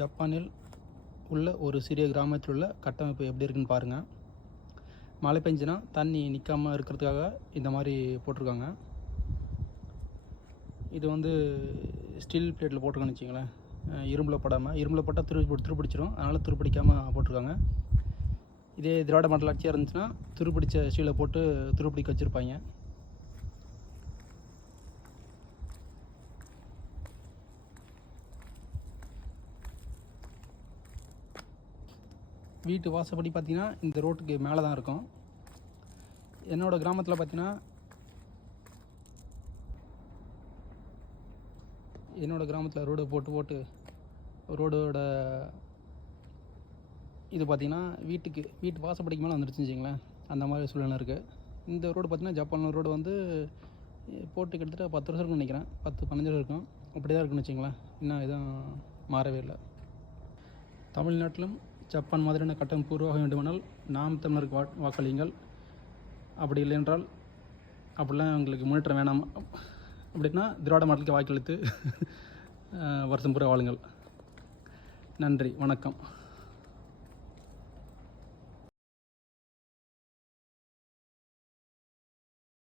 ஜப்பானில் உள்ள ஒரு சிறிய கிராமத்தில் உள்ள கட்டமைப்பு எப்படி இருக்குன்னு பாருங்கள் மழை பெஞ்சுனா தண்ணி நிற்காமல் இருக்கிறதுக்காக இந்த மாதிரி போட்டிருக்காங்க. இது வந்து ஸ்டீல் பிளேட்டில் போட்டிருக்கான்னு வச்சிங்களேன் இரும்பில் படாமல் இரும்பில் பட்டால் துரு திருப்பிடிச்சிடும் அதனால் துருப்பிடிக்காமல் போட்டிருக்காங்க. இதே திராவிட மண்டலாட்சியாக இருந்துச்சுன்னா துருப்பிடிச்ச ஸ்டீலை போட்டு துருப்பிடிக்க வச்சுருப்பாங்க. வீட்டு வாசப்படி பார்த்தீங்கன்னா இந்த ரோட்டுக்கு மேலே தான் இருக்கும். என்னோடய கிராமத்தில் பார்த்தீங்கன்னா என்னோடய கிராமத்தில் ரோடு போட்டு போட்டு ரோடோட இது பார்த்திங்கன்னா வீட்டுக்கு வீட்டு வாசப்படிக்கு மேலே வந்துருச்சுங்களேன் அந்த மாதிரி சூழ்நிலை இருக்குது இந்த ரோடு பார்த்திங்கன்னா ஜப்பான் ரோடு வந்து போட்டு கிட்டத்தட்ட பத்து வருஷம் இருக்கும்னு நினைக்கிறேன். பத்து பதினஞ்சு வருஷம் இருக்கும். அப்படி தான் இருக்குன்னு வச்சுங்களேன் இன்னும் எதுவும் மாறவே இல்லை. தமிழ்நாட்டிலும் ஜப்பான் மாதிரியான கட்டமைப்பு உருவாக வேண்டுமானால் நாம் தமிழருக்கு வா வாக்களியுங்கள். அப்படி இல்லை என்றால் அப்படிலாம் எங்களுக்கு முன்னேற்றம் வேணாம். அப்படின்னா திராவிட மாடலுக்கு வாக்களித்து வருஷம் பூரா வாழுங்கள். நன்றி வணக்கம்.